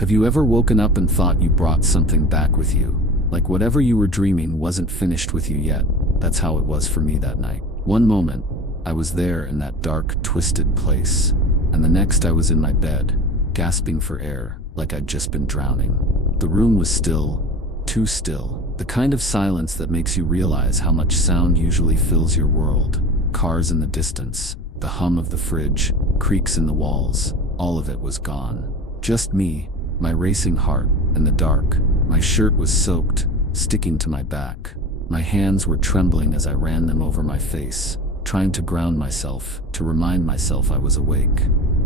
Have you ever woken up and thought you brought something back with you? Like whatever you were dreaming wasn't finished with you yet. That's how it was for me that night. One moment, I was there in that dark, twisted place. And the next I was in my bed, gasping for air, like I'd just been drowning. The room was still, too still. The kind of silence that makes you realize how much sound usually fills your world. Cars in the distance, the hum of the fridge, creaks in the walls, all of it was gone. Just me, my racing heart, and the dark. My shirt was soaked, sticking to my back. My hands were trembling as I ran them over my face, trying to ground myself, to remind myself I was awake.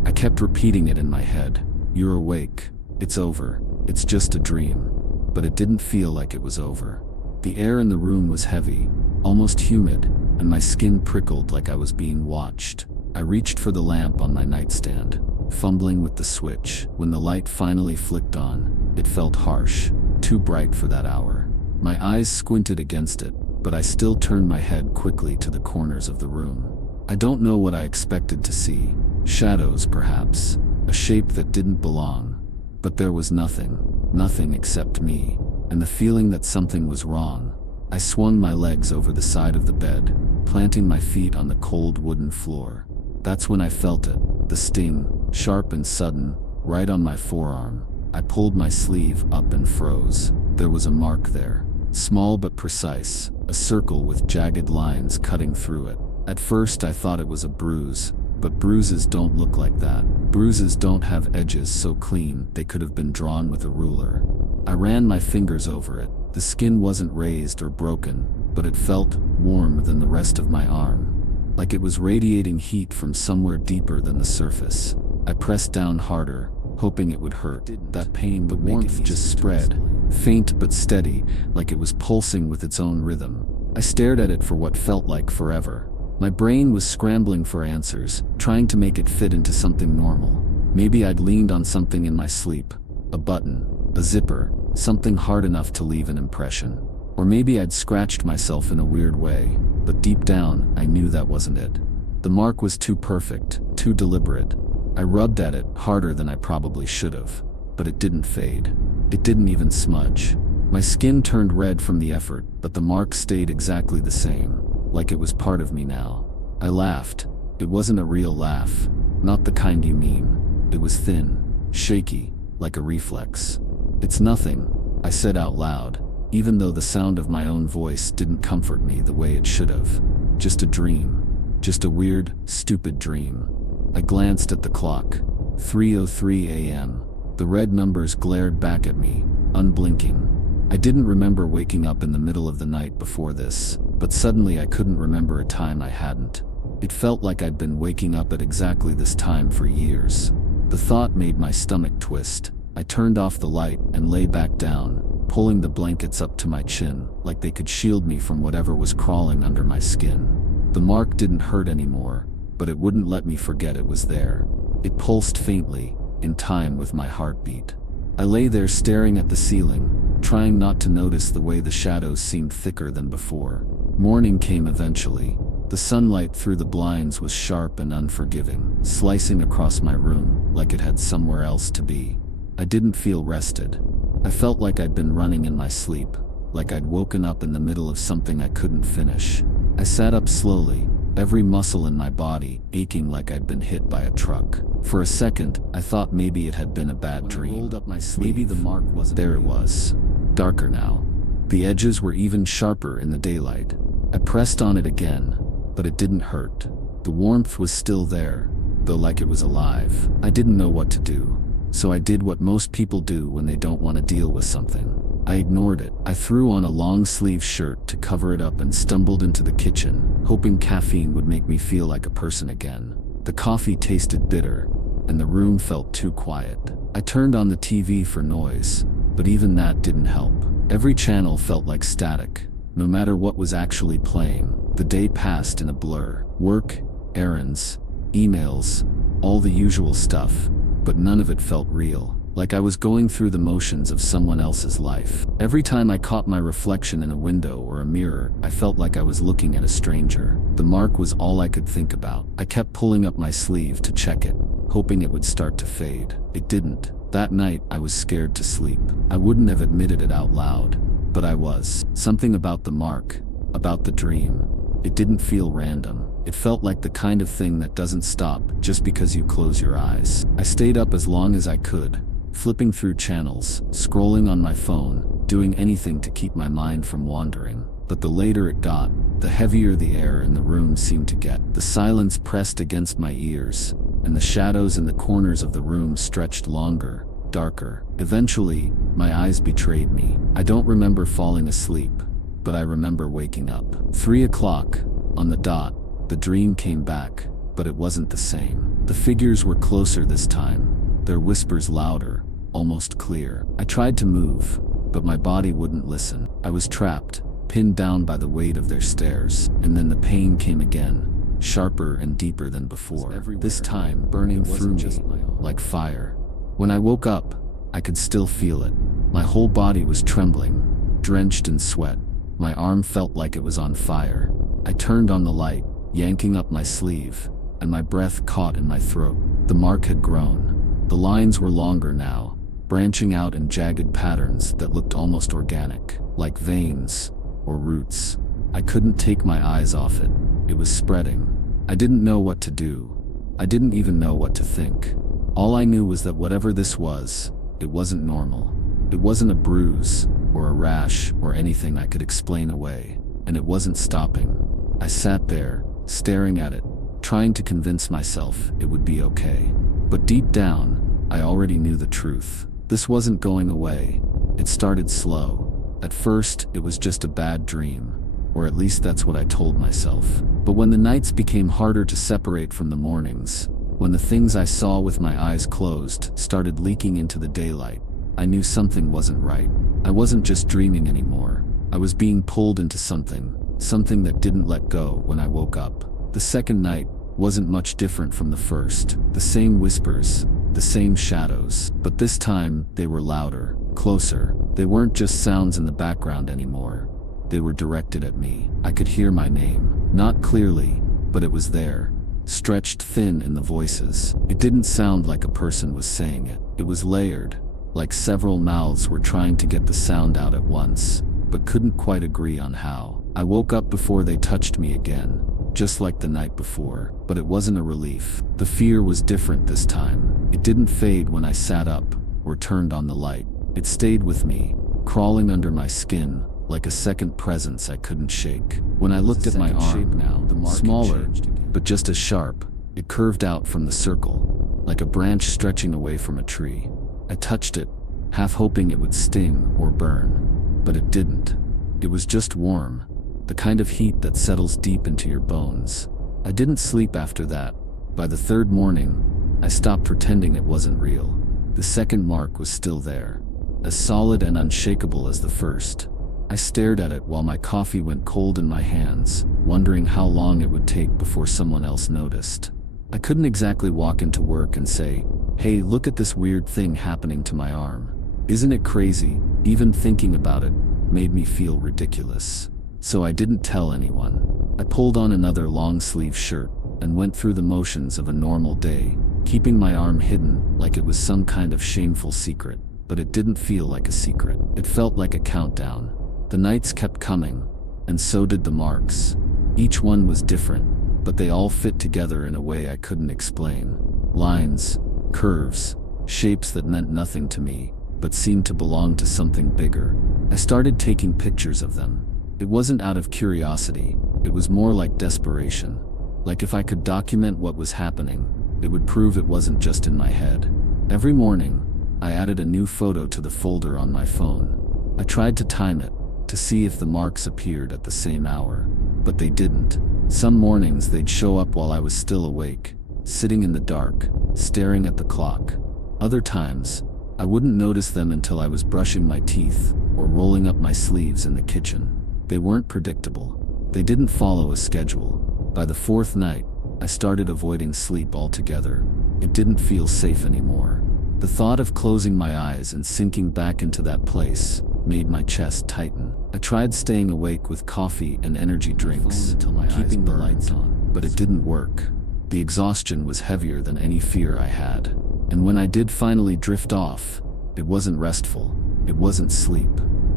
I kept repeating it in my head. You're awake. It's over. It's just a dream. But it didn't feel like it was over. The air in the room was heavy, almost humid, and my skin prickled like I was being watched. I reached for the lamp on my nightstand, fumbling with the switch. When the light finally flicked on, it felt harsh, too bright for that hour. My eyes squinted against it, but I still turned my head quickly to the corners of the room. I don't know what I expected to see. Shadows, perhaps. A shape that didn't belong. But there was nothing except me, and the feeling that something was wrong. I swung my legs over the side of the bed, planting my feet on the cold wooden floor. That's when I felt it, the sting, sharp and sudden, right on my forearm. I pulled my sleeve up and froze. There was a mark there, small but precise, a circle with jagged lines cutting through it. At first I thought it was a bruise, but bruises don't look like that. Bruises don't have edges so clean they could have been drawn with a ruler. I ran my fingers over it. The skin wasn't raised or broken, but it felt warmer than the rest of my arm, like it was radiating heat from somewhere deeper than the surface. I pressed down harder, hoping it would hurt. That pain, the warmth just spread, faint but steady, like it was pulsing with its own rhythm. I stared at it for what felt like forever. My brain was scrambling for answers, trying to make it fit into something normal. Maybe I'd leaned on something in my sleep, a button, a zipper, something hard enough to leave an impression. Or maybe I'd scratched myself in a weird way, but deep down, I knew that wasn't it. The mark was too perfect, too deliberate. I rubbed at it harder than I probably should have, but it didn't fade. It didn't even smudge. My skin turned red from the effort, but the mark stayed exactly the same, like it was part of me now. I laughed. It wasn't a real laugh, not the kind you mean. It was thin, shaky, like a reflex. It's nothing, I said out loud, even though the sound of my own voice didn't comfort me the way it should have. Just a dream. Just a weird, stupid dream. I glanced at the clock. 3:03 a.m. The red numbers glared back at me, unblinking. I didn't remember waking up in the middle of the night before this, but suddenly I couldn't remember a time I hadn't. It felt like I'd been waking up at exactly this time for years. The thought made my stomach twist. I turned off the light and lay back down, pulling the blankets up to my chin, like they could shield me from whatever was crawling under my skin. The mark didn't hurt anymore, but it wouldn't let me forget it was there. It pulsed faintly, in time with my heartbeat. I lay there staring at the ceiling, trying not to notice the way the shadows seemed thicker than before. Morning came eventually. The sunlight through the blinds was sharp and unforgiving, slicing across my room like it had somewhere else to be. I didn't feel rested. I felt like I'd been running in my sleep, like I'd woken up in the middle of something I couldn't finish. I sat up slowly, every muscle in my body aching like I'd been hit by a truck. For a second, I thought maybe it had been a bad dream. I rolled up my sleeve. Maybe the mark wasn't there. It was. Darker now. The edges were even sharper in the daylight. I pressed on it again, but it didn't hurt. The warmth was still there, though like it was alive. I didn't know what to do, so I did what most people do when they don't want to deal with something. I ignored it. I threw on a long-sleeve shirt to cover it up and stumbled into the kitchen, hoping caffeine would make me feel like a person again. The coffee tasted bitter, and the room felt too quiet. I turned on the TV for noise, but even that didn't help. Every channel felt like static, no matter what was actually playing. The day passed in a blur. Work, errands, emails, all the usual stuff, but none of it felt real. Like I was going through the motions of someone else's life. Every time I caught my reflection in a window or a mirror, I felt like I was looking at a stranger. The mark was all I could think about. I kept pulling up my sleeve to check it, hoping it would start to fade. It didn't. That night, I was scared to sleep. I wouldn't have admitted it out loud, but I was. Something about the mark, about the dream. It didn't feel random. It felt like the kind of thing that doesn't stop just because you close your eyes. I stayed up as long as I could, flipping through channels, scrolling on my phone, doing anything to keep my mind from wandering. But the later it got, the heavier the air in the room seemed to get. The silence pressed against my ears, and the shadows in the corners of the room stretched longer, darker. Eventually, my eyes betrayed me. I don't remember falling asleep, but I remember waking up. 3 o'clock, on the dot, the dream came back, but it wasn't the same. The figures were closer this time, their whispers louder, almost clear. I tried to move, but my body wouldn't listen. I was trapped, pinned down by the weight of their stares, and then the pain came again, sharper and deeper than before. This time, burning through me, like fire. When I woke up, I could still feel it. My whole body was trembling, drenched in sweat. My arm felt like it was on fire. I turned on the light, yanking up my sleeve, and my breath caught in my throat. The mark had grown. The lines were longer now, branching out in jagged patterns that looked almost organic, like veins or roots. I couldn't take my eyes off it. It was spreading. I didn't know what to do. I didn't even know what to think. All I knew was that whatever this was, it wasn't normal. It wasn't a bruise, or a rash, or anything I could explain away, and it wasn't stopping. I sat there, staring at it, trying to convince myself it would be okay. But deep down, I already knew the truth. This wasn't going away. It started slow. At first, it was just a bad dream, or at least that's what I told myself. But when the nights became harder to separate from the mornings, when the things I saw with my eyes closed started leaking into the daylight, I knew something wasn't right. I wasn't just dreaming anymore. I was being pulled into something that didn't let go when I woke up. The second night wasn't much different from the first. The same whispers, the same shadows, but this time they were louder, closer. They weren't just sounds in the background anymore. They were directed at me. I could hear my name, not clearly, but it was there, stretched thin in the voices. It didn't sound like a person was saying it. It was layered, like several mouths were trying to get the sound out at once, but couldn't quite agree on how. I woke up before they touched me again, just like the night before, but it wasn't a relief. The fear was different this time. It didn't fade when I sat up or turned on the light. It stayed with me, crawling under my skin, like a second presence I couldn't shake. When I looked at my arm, smaller, but just as sharp, it curved out from the circle, like a branch stretching away from a tree. I touched it, half hoping it would sting or burn, but it didn't. It was just warm, the kind of heat that settles deep into your bones. I didn't sleep after that. By the third morning, I stopped pretending it wasn't real. The second mark was still there, as solid and unshakable as the first. I stared at it while my coffee went cold in my hands, wondering how long it would take before someone else noticed. I couldn't exactly walk into work and say, "Hey, look at this weird thing happening to my arm. Isn't it crazy?" Even thinking about it made me feel ridiculous. So I didn't tell anyone. I pulled on another long-sleeve shirt and went through the motions of a normal day, keeping my arm hidden like it was some kind of shameful secret. But it didn't feel like a secret. It felt like a countdown. The nights kept coming, and so did the marks. Each one was different, but they all fit together in a way I couldn't explain. Lines, curves, shapes that meant nothing to me, but seemed to belong to something bigger. I started taking pictures of them. It wasn't out of curiosity, it was more like desperation. Like if I could document what was happening, it would prove it wasn't just in my head. Every morning, I added a new photo to the folder on my phone. I tried to time it, to see if the marks appeared at the same hour, but they didn't. Some mornings they'd show up while I was still awake, sitting in the dark, staring at the clock. Other times, I wouldn't notice them until I was brushing my teeth or rolling up my sleeves in the kitchen. They weren't predictable. They didn't follow a schedule. By the fourth night, I started avoiding sleep altogether. It didn't feel safe anymore. The thought of closing my eyes and sinking back into that place made my chest tighten. I tried staying awake with coffee and energy drinks, keeping the lights on, but it didn't work. The exhaustion was heavier than any fear I had. And when I did finally drift off, it wasn't restful. It wasn't sleep.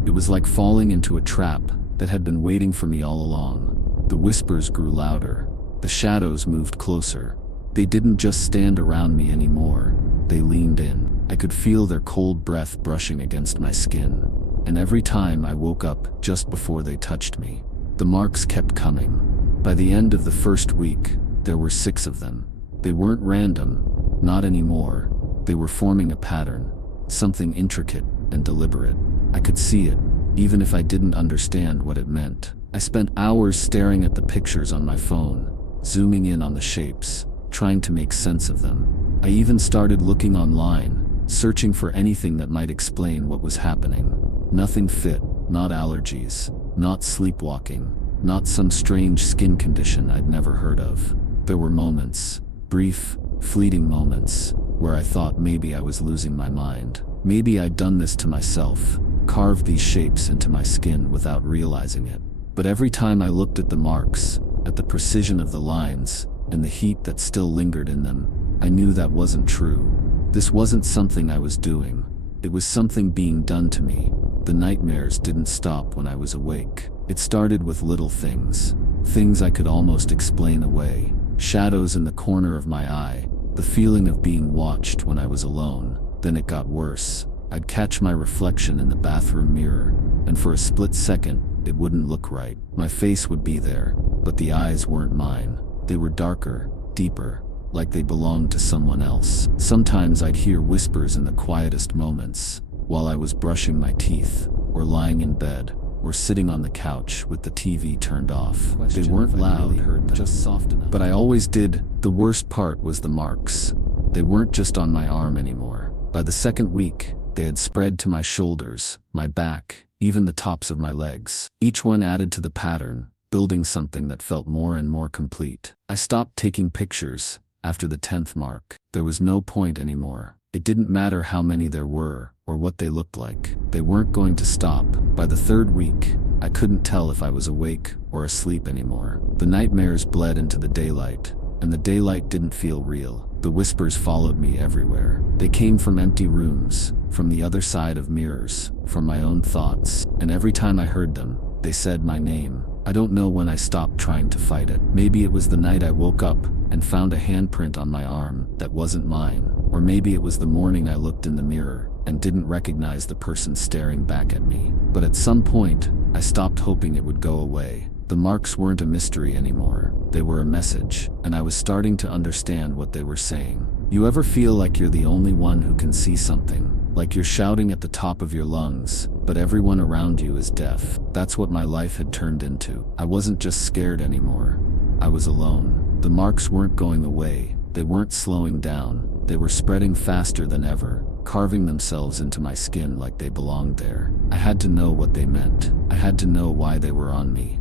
It was like falling into a trap that had been waiting for me all along. The whispers grew louder. The shadows moved closer. They didn't just stand around me anymore. They leaned in. I could feel their cold breath brushing against my skin. And every time I woke up just before they touched me, the marks kept coming. By the end of the first week, there were 6 of them. They weren't random, not anymore. They were forming a pattern, something intricate and deliberate. I could see it, even if I didn't understand what it meant. I spent hours staring at the pictures on my phone, zooming in on the shapes, trying to make sense of them. I even started looking online, searching for anything that might explain what was happening. Nothing fit, not allergies, not sleepwalking, not some strange skin condition I'd never heard of. There were moments, brief, fleeting moments, where I thought maybe I was losing my mind. Maybe I'd done this to myself, carved these shapes into my skin without realizing it. But every time I looked at the marks, at the precision of the lines, and the heat that still lingered in them, I knew that wasn't true. This wasn't something I was doing. It was something being done to me. The nightmares didn't stop when I was awake. It started with little things. Things I could almost explain away. Shadows in the corner of my eye. The feeling of being watched when I was alone. Then it got worse. I'd catch my reflection in the bathroom mirror, and for a split second, it wouldn't look right. My face would be there, but the eyes weren't mine. They were darker, deeper, like they belonged to someone else. Sometimes I'd hear whispers in the quietest moments, while I was brushing my teeth, or lying in bed, or sitting on the couch with the TV turned off. They weren't loud, just soft enough. But I always did. The worst part was the marks. They weren't just on my arm anymore. By the second week, they had spread to my shoulders, my back, even the tops of my legs. Each one added to the pattern, building something that felt more and more complete. I stopped taking pictures after the 10th mark. There was no point anymore. It didn't matter how many there were, or what they looked like. They weren't going to stop. By the 3rd week, I couldn't tell if I was awake or asleep anymore. The nightmares bled into the daylight, and the daylight didn't feel real. The whispers followed me everywhere. They came from empty rooms, from the other side of mirrors, from my own thoughts, and every time I heard them, they said my name. I don't know when I stopped trying to fight it. Maybe it was the night I woke up and found a handprint on my arm that wasn't mine. Or maybe it was the morning I looked in the mirror and didn't recognize the person staring back at me. But at some point, I stopped hoping it would go away. The marks weren't a mystery anymore. They were a message, and I was starting to understand what they were saying. You ever feel like you're the only one who can see something? Like you're shouting at the top of your lungs, but everyone around you is deaf? That's what my life had turned into. I wasn't just scared anymore. I was alone. The marks weren't going away. They weren't slowing down. They were spreading faster than ever, carving themselves into my skin like they belonged there. I had to know what they meant. I had to know why they were on me.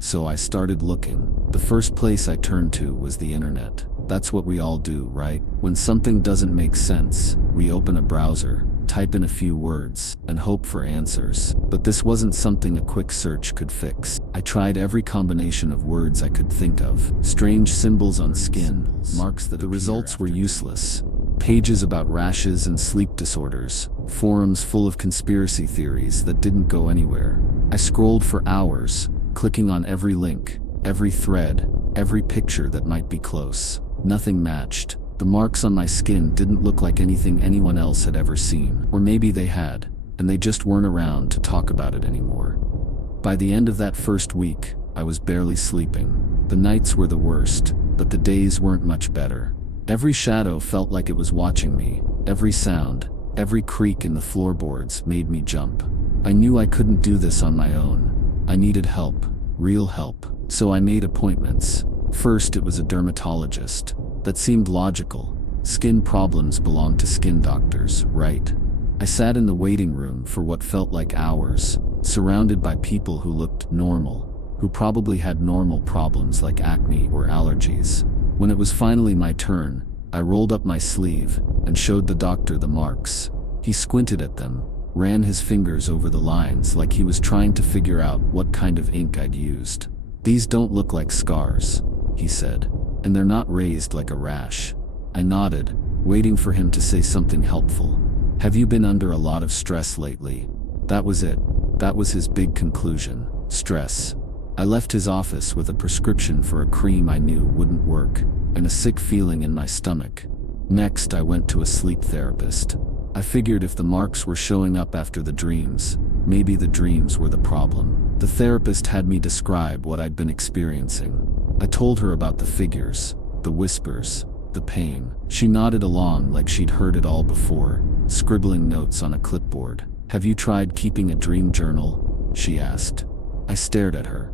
So I started looking. The first place I turned to was the internet. That's what we all do, right? When something doesn't make sense, we open a browser, type in a few words, and hope for answers. But this wasn't something a quick search could fix. I tried every combination of words I could think of. Strange symbols on skin, marks that the results were useless. Pages about rashes and sleep disorders, forums full of conspiracy theories that didn't go anywhere. I scrolled for hours, clicking on every link, every thread, every picture that might be close. Nothing matched. The marks on my skin didn't look like anything anyone else had ever seen. Or maybe they had, and they just weren't around to talk about it anymore. By the end of that first week, I was barely sleeping. The nights were the worst, but the days weren't much better. Every shadow felt like it was watching me. Every sound, every creak in the floorboards made me jump. I knew I couldn't do this on my own. I needed help, real help. So I made appointments. First, it was a dermatologist. That seemed logical. Skin problems belong to skin doctors, right? I sat in the waiting room for what felt like hours, surrounded by people who looked normal, who probably had normal problems like acne or allergies. When it was finally my turn, I rolled up my sleeve and showed the doctor the marks. He squinted at them, ran his fingers over the lines like he was trying to figure out what kind of ink I'd used. "These don't look like scars," he said. and they're not raised like a rash. I nodded, waiting for him to say something helpful. Have you been under a lot of stress lately? That was it. That was his big conclusion. Stress. I left his office with a prescription for a cream I knew wouldn't work, and a sick feeling in my stomach. Next, I went to a sleep therapist. I figured if the marks were showing up after the dreams, maybe the dreams were the problem. The therapist had me describe what I'd been experiencing. I told her about the figures, the whispers, the pain. She nodded along like she'd heard it all before, scribbling notes on a clipboard. Have you tried keeping a dream journal? She asked. I stared at her.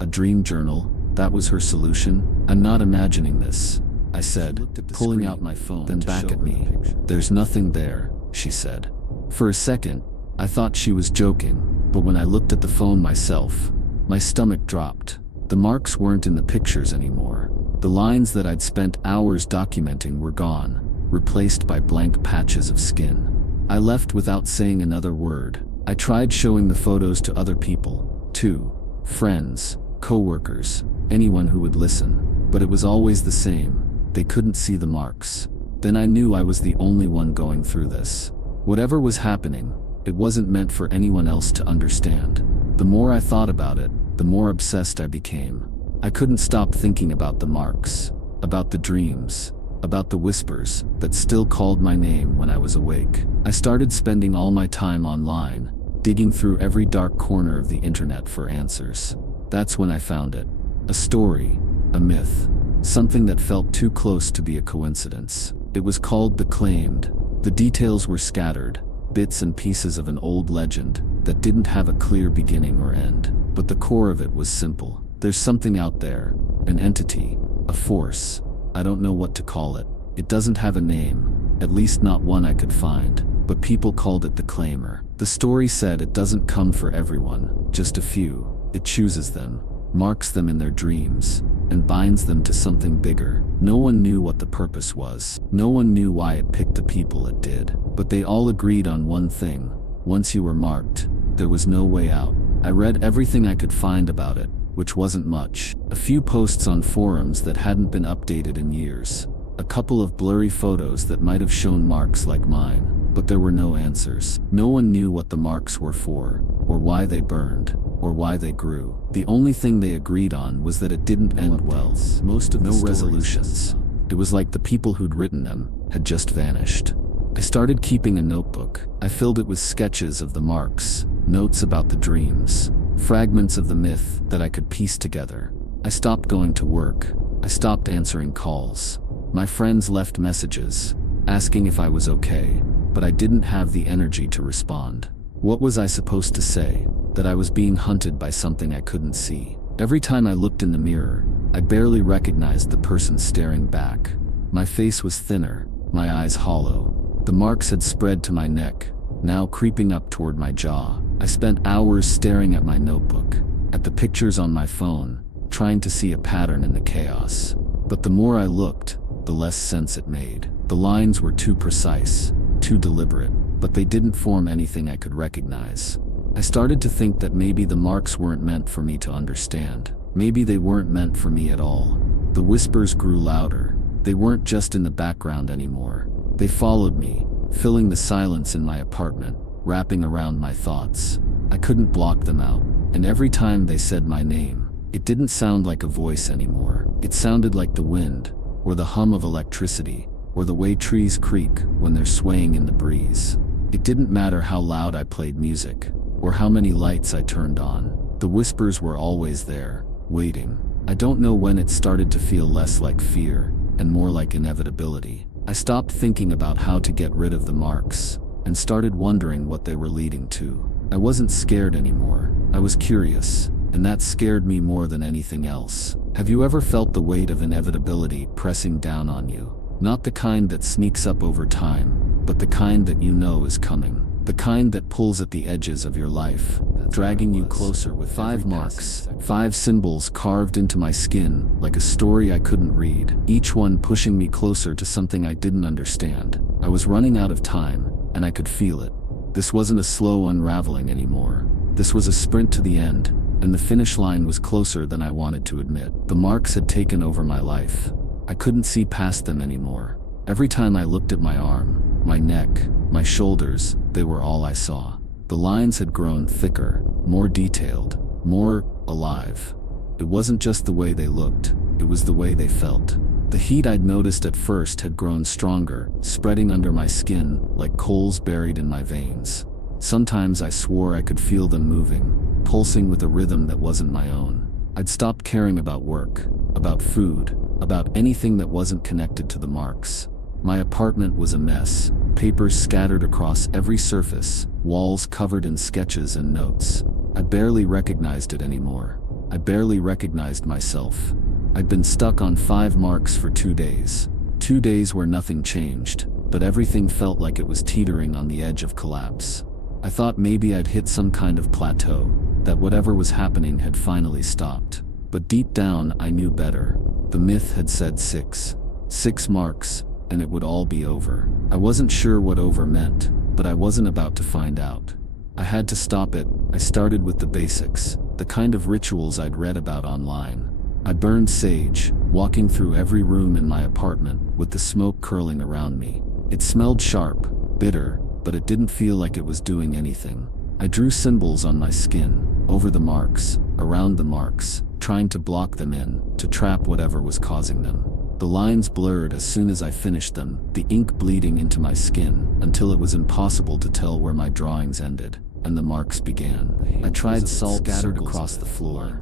A dream journal? That was her solution? I'm not imagining this, I said, pulling out my phone. Then back at me. There's nothing there, she said. For a second, I thought she was joking, but when I looked at the phone myself, my stomach dropped. The marks weren't in the pictures anymore. The lines that I'd spent hours documenting were gone, replaced by blank patches of skin. I left without saying another word. I tried showing the photos to other people, too. Friends, co-workers, anyone who would listen. But it was always the same. They couldn't see the marks. Then I knew I was the only one going through this. Whatever was happening, it wasn't meant for anyone else to understand. The more I thought about it, the more obsessed I became. I couldn't stop thinking about the marks, about the dreams, about the whispers that still called my name when I was awake. I started spending all my time online, digging through every dark corner of the internet for answers. That's when I found it. A story, a myth, something that felt too close to be a coincidence. It was called The Claimed. The details were scattered, bits and pieces of an old legend that didn't have a clear beginning or end. But the core of it was simple. There's something out there, an entity, a force. I don't know what to call it. It doesn't have a name, at least not one I could find, but people called it the Claimer. The story said it doesn't come for everyone, just a few. It chooses them, marks them in their dreams, and binds them to something bigger. No one knew what the purpose was. No one knew why it picked the people it did. But they all agreed on one thing. Once you were marked, there was no way out. I read everything I could find about it, which wasn't much. A few posts on forums that hadn't been updated in years. A couple of blurry photos that might have shown marks like mine, but there were no answers. No one knew what the marks were for, or why they burned, or why they grew. The only thing they agreed on was that it didn't end well. Most of no resolutions. It was like the people who'd written them had just vanished. I started keeping a notebook. I filled it with sketches of the marks, notes about the dreams, fragments of the myth that I could piece together. I stopped going to work. I stopped answering calls. My friends left messages, asking if I was okay, but I didn't have the energy to respond. What was I supposed to say? That I was being hunted by something I couldn't see. Every time I looked in the mirror, I barely recognized the person staring back. My face was thinner, my eyes hollow. The marks had spread to my neck, now creeping up toward my jaw. I spent hours staring at my notebook, at the pictures on my phone, trying to see a pattern in the chaos. But the more I looked, the less sense it made. The lines were too precise, too deliberate, but they didn't form anything I could recognize. I started to think that maybe the marks weren't meant for me to understand. Maybe they weren't meant for me at all. The whispers grew louder. They weren't just in the background anymore. They followed me, filling the silence in my apartment, wrapping around my thoughts. I couldn't block them out, and every time they said my name, it didn't sound like a voice anymore. It sounded like the wind, or the hum of electricity, or the way trees creak when they're swaying in the breeze. It didn't matter how loud I played music, or how many lights I turned on. The whispers were always there, waiting. I don't know when it started to feel less like fear, and more like inevitability. I stopped thinking about how to get rid of the marks, and started wondering what they were leading to. I wasn't scared anymore. I was curious, and that scared me more than anything else. Have you ever felt the weight of inevitability pressing down on you? Not the kind that sneaks up over time, but the kind that you know is coming. The kind that pulls at the edges of your life, dragging you closer with 5 marks, 5 symbols carved into my skin like a story I couldn't read, each one pushing me closer to something I didn't understand. I was running out of time, and I could feel it. This wasn't a slow unraveling anymore. This was a sprint to the end, and the finish line was closer than I wanted to admit. The marks had taken over my life, I couldn't see past them anymore. Every time I looked at my arm, my neck, my shoulders, they were all I saw. The lines had grown thicker, more detailed, more alive. It wasn't just the way they looked, it was the way they felt. The heat I'd noticed at first had grown stronger, spreading under my skin like coals buried in my veins. Sometimes I swore I could feel them moving, pulsing with a rhythm that wasn't my own. I'd stopped caring about work, about food, about anything that wasn't connected to the marks. My apartment was a mess, papers scattered across every surface, walls covered in sketches and notes. I barely recognized it anymore. I barely recognized myself. I'd been stuck on 5 marks for 2 days. 2 days where nothing changed, but everything felt like it was teetering on the edge of collapse. I thought maybe I'd hit some kind of plateau, that whatever was happening had finally stopped. But deep down, I knew better. The myth had said 6. 6 marks, and it would all be over. I wasn't sure what over meant, but I wasn't about to find out. I had to stop it. I started with the basics, the kind of rituals I'd read about online. I burned sage, walking through every room in my apartment with the smoke curling around me. It smelled sharp, bitter, but it didn't feel like it was doing anything. I drew symbols on my skin, over the marks, around the marks, trying to block them in, to trap whatever was causing them. The lines blurred as soon as I finished them, the ink bleeding into my skin, until it was impossible to tell where my drawings ended, and the marks began. I tried salt scattered across the floor.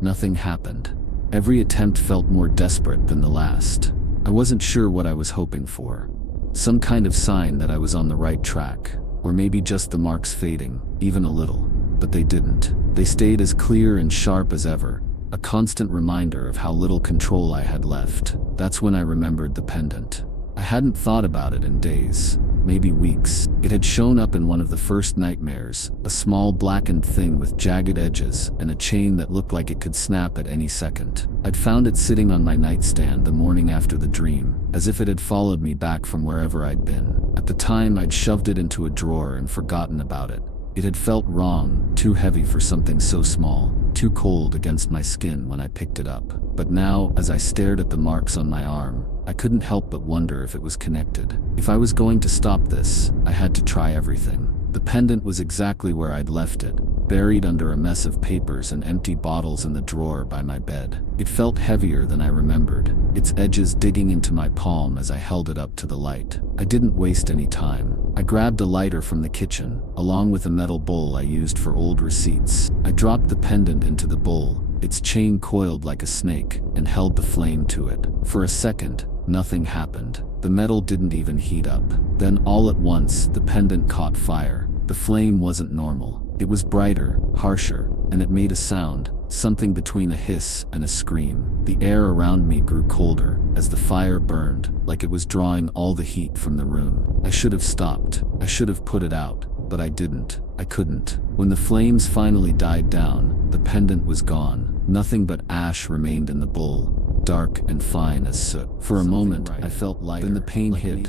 Nothing happened. Every attempt felt more desperate than the last. I wasn't sure what I was hoping for. Some kind of sign that I was on the right track, or maybe just the marks fading, even a little. But they didn't. They stayed as clear and sharp as ever, a constant reminder of how little control I had left. That's when I remembered the pendant. I hadn't thought about it in days, maybe weeks. It had shown up in one of the first nightmares, a small blackened thing with jagged edges and a chain that looked like it could snap at any second. I'd found it sitting on my nightstand the morning after the dream, as if it had followed me back from wherever I'd been. At the time, I'd shoved it into a drawer and forgotten about it. It had felt wrong, too heavy for something so small, too cold against my skin when I picked it up. But now, as I stared at the marks on my arm, I couldn't help but wonder if it was connected. If I was going to stop this, I had to try everything. The pendant was exactly where I'd left it, buried under a mess of papers and empty bottles in the drawer by my bed. It felt heavier than I remembered, its edges digging into my palm as I held it up to the light. I didn't waste any time. I grabbed a lighter from the kitchen, along with a metal bowl I used for old receipts. I dropped the pendant into the bowl, its chain coiled like a snake, and held the flame to it. For a second, nothing happened. The metal didn't even heat up. Then all at once, the pendant caught fire. The flame wasn't normal. It was brighter, harsher, and it made a sound, something between a hiss and a scream. The air around me grew colder as the fire burned, like it was drawing all the heat from the room. I should have stopped. I should have put it out, but I didn't. I couldn't. When the flames finally died down, the pendant was gone. Nothing but ash remained in the bowl, dark and fine as soot. For a moment, I felt lighter. Then the pain hit.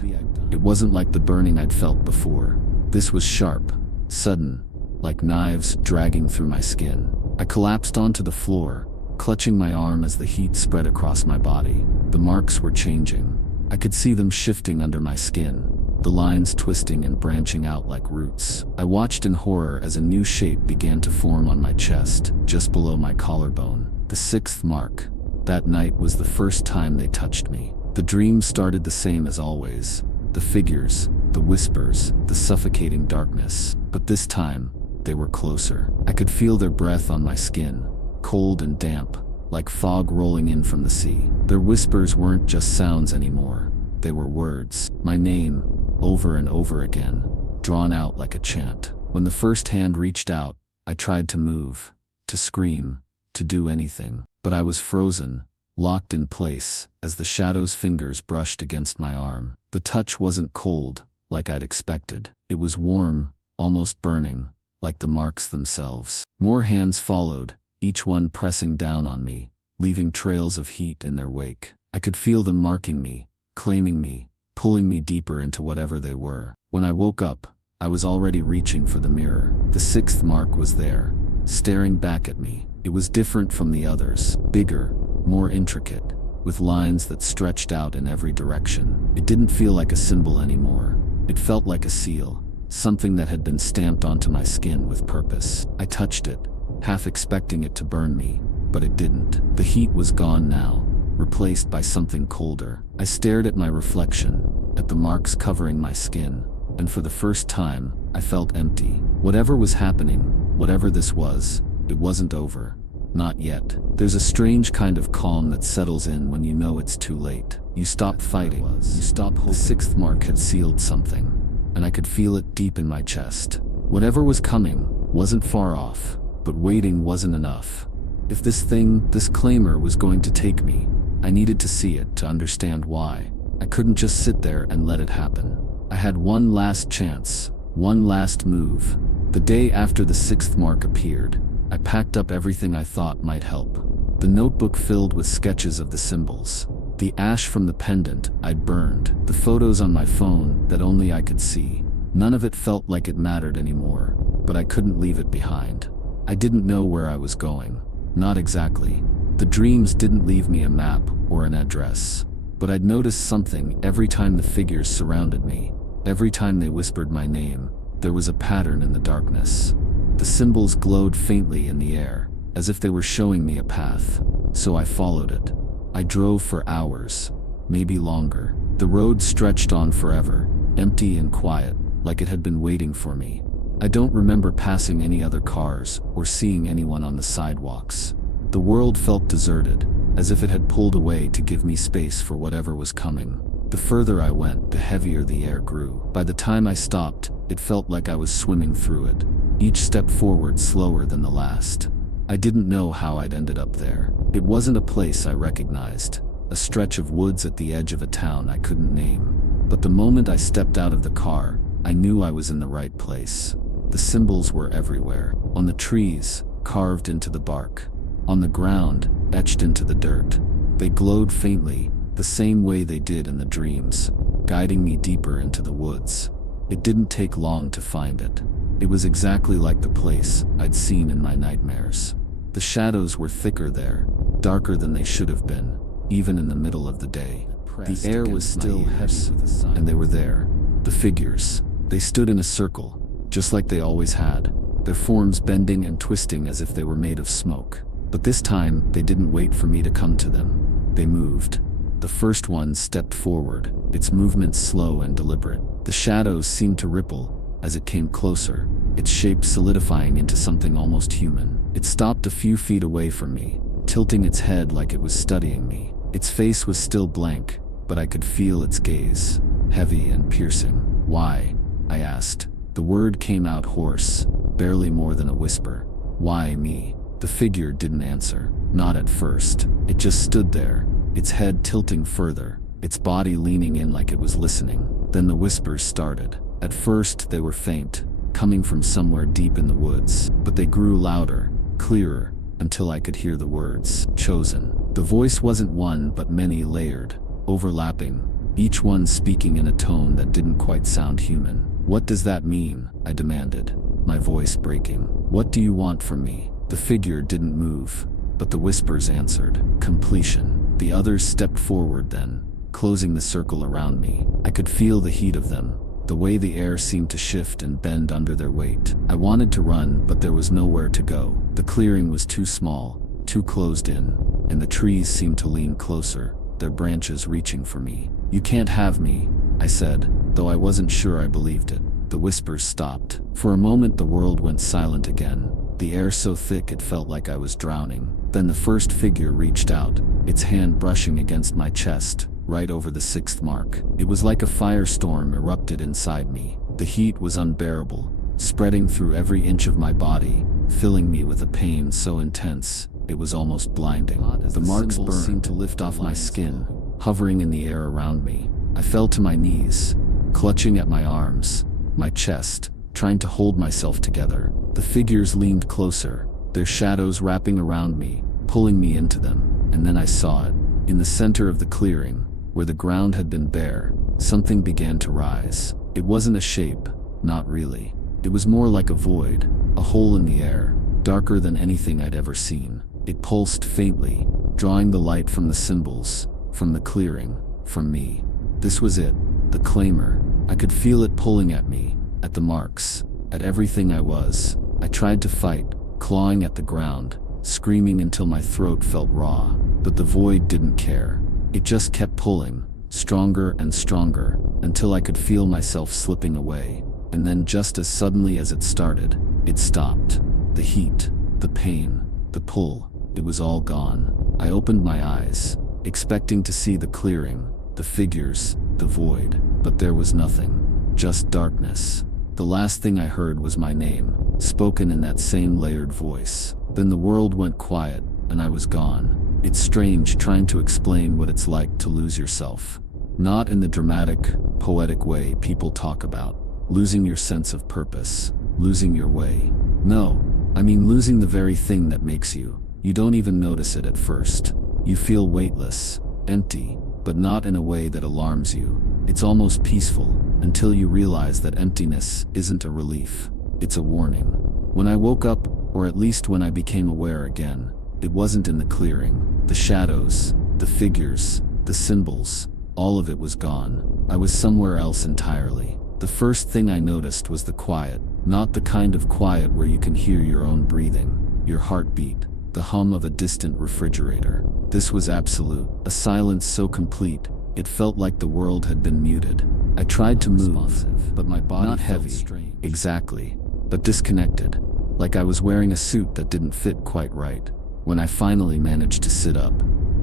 It wasn't like the burning I'd felt before. This was sharp, sudden, like knives dragging through my skin. I collapsed onto the floor, clutching my arm as the heat spread across my body. The marks were changing. I could see them shifting under my skin, the lines twisting and branching out like roots. I watched in horror as a new shape began to form on my chest, just below my collarbone. The 6th mark. That night was the first time they touched me. The dream started the same as always. The figures, the whispers, the suffocating darkness. But this time, they were closer. I could feel their breath on my skin, cold and damp, like fog rolling in from the sea. Their whispers weren't just sounds anymore. They were words. My name, over and over again, drawn out like a chant. When the first hand reached out, I tried to move, to scream, to do anything. But I was frozen, locked in place, as the shadow's fingers brushed against my arm. The touch wasn't cold, like I'd expected. It was warm, almost burning, like the marks themselves. More hands followed, each one pressing down on me, leaving trails of heat in their wake. I could feel them marking me, claiming me, pulling me deeper into whatever they were. When I woke up, I was already reaching for the mirror. The 6th mark was there, staring back at me. It was different from the others, bigger, more intricate. with lines that stretched out in every direction. It didn't feel like a symbol anymore. It felt like a seal, something that had been stamped onto my skin with purpose. I touched it, half expecting it to burn me, but it didn't. The heat was gone now, replaced by something colder. I stared at my reflection, at the marks covering my skin, and for the first time, I felt empty. Whatever was happening, whatever this was, it wasn't over. Not yet. There's a strange kind of calm that settles in when you know it's too late. You stop fighting. You stop hoping. The sixth mark had sealed something, and I could feel it deep in my chest. Whatever was coming wasn't far off, but waiting wasn't enough. If this thing, this claimer, was going to take me, I needed to see it to understand why. I couldn't just sit there and let it happen. I had one last chance, one last move. The day after the sixth mark appeared, I packed up everything I thought might help. The notebook filled with sketches of the symbols, the ash from the pendant I'd burned, the photos on my phone that only I could see. None of it felt like it mattered anymore, but I couldn't leave it behind. I didn't know where I was going. Not exactly. The dreams didn't leave me a map or an address, but I'd noticed something every time the figures surrounded me. Every time they whispered my name, there was a pattern in the darkness. The symbols glowed faintly in the air, as if they were showing me a path, so I followed it. I drove for hours, maybe longer. The road stretched on forever, empty and quiet, like it had been waiting for me. I don't remember passing any other cars or seeing anyone on the sidewalks. The world felt deserted, as if it had pulled away to give me space for whatever was coming. The further I went, the heavier the air grew. By the time I stopped, it felt like I was swimming through it, each step forward slower than the last. I didn't know how I'd ended up there. It wasn't a place I recognized, a stretch of woods at the edge of a town I couldn't name. But the moment I stepped out of the car, I knew I was in the right place. The symbols were everywhere, on the trees, carved into the bark, on the ground, etched into the dirt. They glowed faintly, the same way they did in the dreams, guiding me deeper into the woods. It didn't take long to find it. It was exactly like the place I'd seen in my nightmares. The shadows were thicker there, darker than they should have been, even in the middle of the day. The air was still heavy, and they were there. The figures. They stood in a circle, just like they always had, their forms bending and twisting as if they were made of smoke. But this time, they didn't wait for me to come to them. They moved. The first one stepped forward, its movements slow and deliberate. The shadows seemed to ripple as it came closer, its shape solidifying into something almost human. It stopped a few feet away from me, tilting its head like it was studying me. Its face was still blank, but I could feel its gaze, heavy and piercing. "Why?" I asked. The word came out hoarse, barely more than a whisper. "Why me?" The figure didn't answer. Not at first. It just stood there, its head tilting further, its body leaning in like it was listening. Then the whispers started. At first they were faint, coming from somewhere deep in the woods, but they grew louder, clearer, until I could hear the words, "Chosen." The voice wasn't one but many, layered, overlapping, each one speaking in a tone that didn't quite sound human. "What does that mean?" I demanded, my voice breaking. "What do you want from me?" The figure didn't move, but the whispers answered, "Completion." The others stepped forward then, closing the circle around me. I could feel the heat of them, the way the air seemed to shift and bend under their weight. I wanted to run, but there was nowhere to go. The clearing was too small, too closed in, and the trees seemed to lean closer, their branches reaching for me. "You can't have me," I said, though I wasn't sure I believed it. The whispers stopped. For a moment the world went silent again, the air so thick it felt like I was drowning. Then the first figure reached out, its hand brushing against my chest, right over the sixth mark. It was like a firestorm erupted inside me. The heat was unbearable, spreading through every inch of my body, filling me with a pain so intense it was almost blinding. The marks seemed to lift off my skin, hovering in the air around me. I fell to my knees, clutching at my arms, my chest, trying to hold myself together. The figures leaned closer, their shadows wrapping around me, pulling me into them. And then I saw it. In the center of the clearing, where the ground had been bare, something began to rise. It wasn't a shape, not really. It was more like a void, a hole in the air, darker than anything I'd ever seen. It pulsed faintly, drawing the light from the symbols, from the clearing, from me. This was it, the claimer. I could feel it pulling at me, at the marks, at everything I was. I tried to fight, clawing at the ground, screaming until my throat felt raw, but the void didn't care. It just kept pulling, stronger and stronger, until I could feel myself slipping away. And then just as suddenly as it started, it stopped. The heat, the pain, the pull, it was all gone. I opened my eyes, expecting to see the clearing, the figures, the void, but there was nothing, just darkness. The last thing I heard was my name, spoken in that same layered voice. Then the world went quiet, and I was gone. It's strange trying to explain what it's like to lose yourself. Not in the dramatic, poetic way people talk about. Losing your sense of purpose, losing your way. No, I mean losing the very thing that makes you. You don't even notice it at first. You feel weightless, empty, but not in a way that alarms you. It's almost peaceful, until you realize that emptiness isn't a relief. It's a warning. When I woke up, or at least when I became aware again, it wasn't in the clearing. The shadows, the figures, the symbols, all of it was gone. I was somewhere else entirely. The first thing I noticed was the quiet, not the kind of quiet where you can hear your own breathing, your heartbeat, the hum of a distant refrigerator. This was absolute, a silence so complete, it felt like the world had been muted. I tried to move, but my body not heavy, strange. Exactly, but disconnected, like I was wearing a suit that didn't fit quite right. When I finally managed to sit up,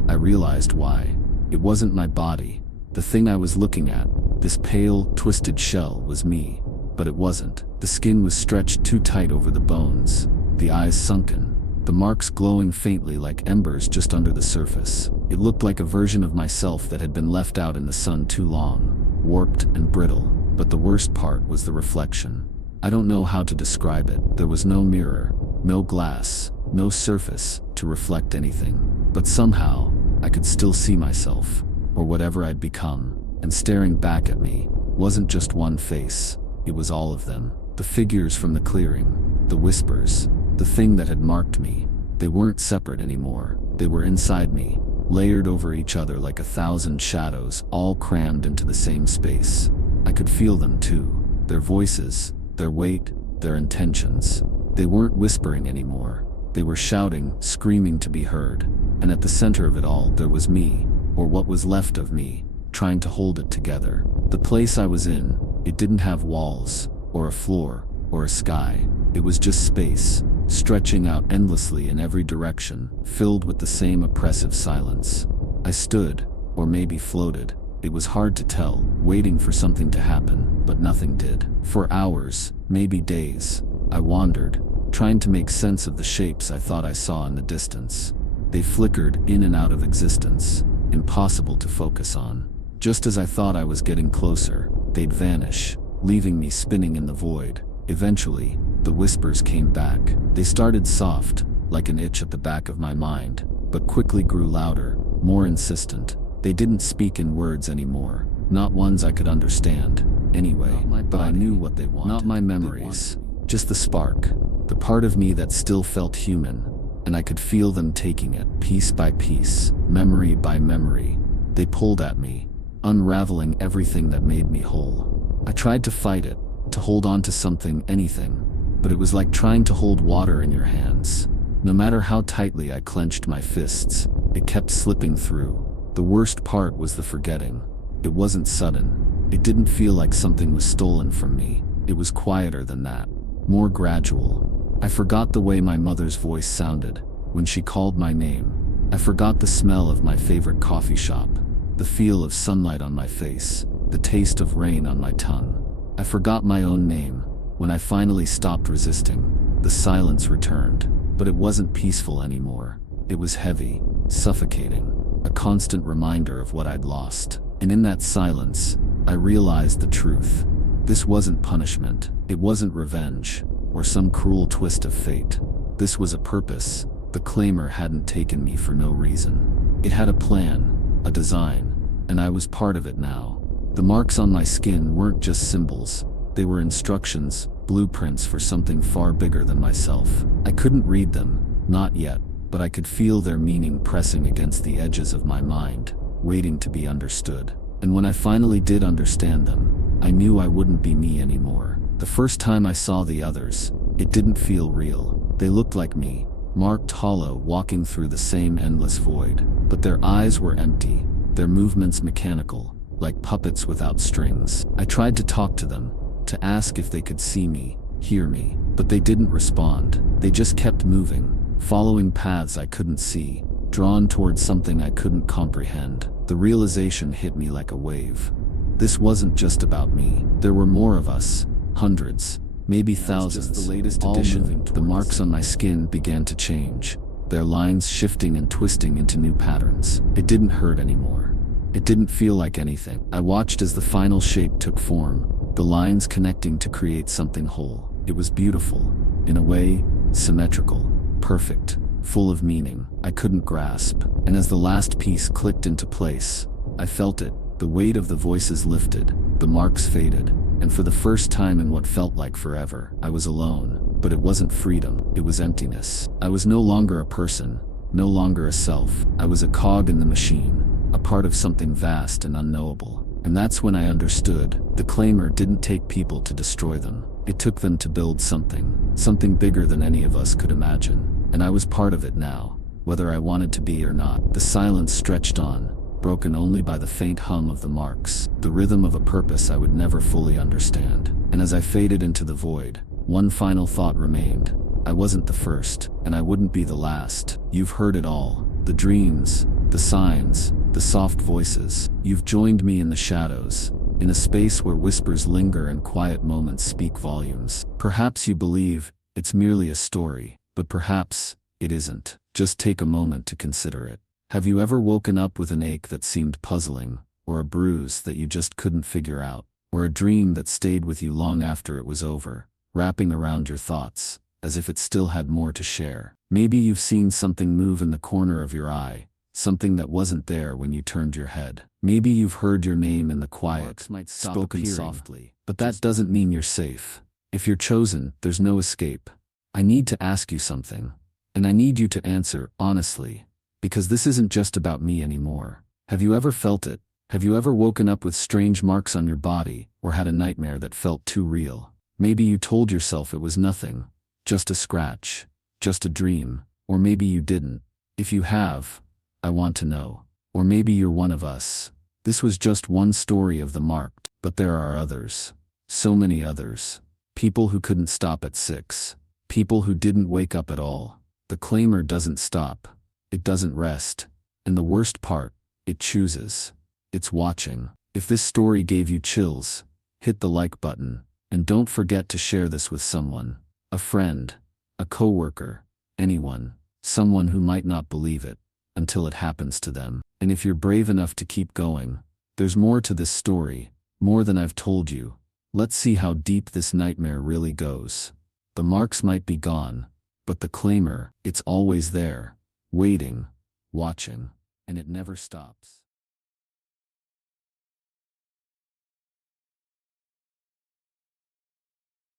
I realized why. It wasn't my body. The thing I was looking at, this pale, twisted shell, was me. But it wasn't. The skin was stretched too tight over the bones, the eyes sunken, the marks glowing faintly like embers just under the surface. It looked like a version of myself that had been left out in the sun too long, warped and brittle. But the worst part was the reflection. I don't know how to describe it. There was no mirror, no glass, no surface to reflect anything. But somehow, I could still see myself, or whatever I'd become, and staring back at me wasn't just one face, it was all of them. The figures from the clearing, the whispers, the thing that had marked me. They weren't separate anymore. They were inside me, layered over each other like 1,000 shadows, all crammed into the same space. I could feel them too, their voices, their weight, their intentions. They weren't whispering anymore. They were shouting, screaming to be heard. And at the center of it all, there was me, or what was left of me, trying to hold it together. The place I was in, it didn't have walls, or a floor, or a sky. It was just space, stretching out endlessly in every direction, filled with the same oppressive silence. I stood, or maybe floated. It was hard to tell, waiting for something to happen, but nothing did. For hours, maybe days, I wandered, trying to make sense of the shapes I thought I saw in the distance. They flickered in and out of existence, impossible to focus on. Just as I thought I was getting closer, they'd vanish, leaving me spinning in the void. Eventually, the whispers came back. They started soft, like an itch at the back of my mind, but quickly grew louder, more insistent. They didn't speak in words anymore, not ones I could understand, anyway, but I knew what they wanted. Not my memories, just the spark, the part of me that still felt human, and I could feel them taking it, piece by piece, memory by memory. They pulled at me, unraveling everything that made me whole. I tried to fight it, to hold on to something, anything, but it was like trying to hold water in your hands. No matter how tightly I clenched my fists, it kept slipping through. The worst part was the forgetting. It wasn't sudden. It didn't feel like something was stolen from me. It was quieter than that, more gradual. I forgot the way my mother's voice sounded when she called my name. I forgot the smell of my favorite coffee shop, the feel of sunlight on my face, the taste of rain on my tongue. I forgot my own name. When I finally stopped resisting, the silence returned, but it wasn't peaceful anymore. It was heavy, suffocating, a constant reminder of what I'd lost. And in that silence, I realized the truth. This wasn't punishment. It wasn't revenge, or some cruel twist of fate. This was a purpose. The claimer hadn't taken me for no reason. It had a plan, a design, and I was part of it now. The marks on my skin weren't just symbols. They were instructions, blueprints for something far bigger than myself. I couldn't read them, not yet, but I could feel their meaning pressing against the edges of my mind. waiting to be understood. And when I finally did understand them, I knew I wouldn't be me anymore. The first time I saw the others, it didn't feel real. They looked like me, marked hollow, walking through the same endless void. But their eyes were empty, their movements mechanical, like puppets without strings. I tried to talk to them, to ask if they could see me, hear me, but they didn't respond. They just kept moving, following paths I couldn't see, drawn towards something I couldn't comprehend. The realization hit me like a wave. This wasn't just about me. There were more of us, hundreds, maybe thousands. The latest addition. The marks on my skin began to change, their lines shifting and twisting into new patterns. It didn't hurt anymore. It didn't feel like anything. I watched as the final shape took form, the lines connecting to create something whole. It was beautiful, in a way, symmetrical, perfect, full of meaning I couldn't grasp. And as the last piece clicked into place, I felt it. The weight of the voices lifted, the marks faded, and for the first time in what felt like forever, I was alone. But it wasn't freedom, it was emptiness. I was no longer a person, no longer a self. I was a cog in the machine, a part of something vast and unknowable. And that's when I understood. The Claimer didn't take people to destroy them. It took them to build something bigger than any of us could imagine. And I was part of it now, whether I wanted to be or not. The silence stretched on, broken only by the faint hum of the marks, the rhythm of a purpose I would never fully understand. And as I faded into the void, one final thought remained. I wasn't the first, and I wouldn't be the last. You've heard it all. The dreams, the signs, the soft voices. You've joined me in the shadows, in a space where whispers linger and quiet moments speak volumes. Perhaps you believe it's merely a story, but perhaps it isn't. Just take a moment to consider it. Have you ever woken up with an ache that seemed puzzling, or a bruise that you just couldn't figure out, or a dream that stayed with you long after it was over, wrapping around your thoughts, as if it still had more to share? Maybe you've seen something move in the corner of your eye, something that wasn't there when you turned your head. Maybe you've heard your name in the quiet, spoken softly. But that doesn't mean you're safe. If you're chosen, there's no escape. I need to ask you something, and I need you to answer honestly. Because this isn't just about me anymore. Have you ever felt it? Have you ever woken up with strange marks on your body, or had a nightmare that felt too real? Maybe you told yourself it was nothing, just a scratch, just a dream, or maybe you didn't. If you have, I want to know. Or maybe you're one of us. This was just one story of the marked, but there are others. So many others. People who couldn't stop at 6. People who didn't wake up at all. The Claimer doesn't stop. It doesn't rest. And the worst part, it chooses. It's watching. If this story gave you chills, hit the like button. And don't forget to share this with someone. A friend, a coworker, anyone. Someone who might not believe it, until it happens to them. And if you're brave enough to keep going, there's more to this story, more than I've told you. Let's see how deep this nightmare really goes. The marks might be gone, but the Claimer, it's always there. Waiting, watching, and it never stops.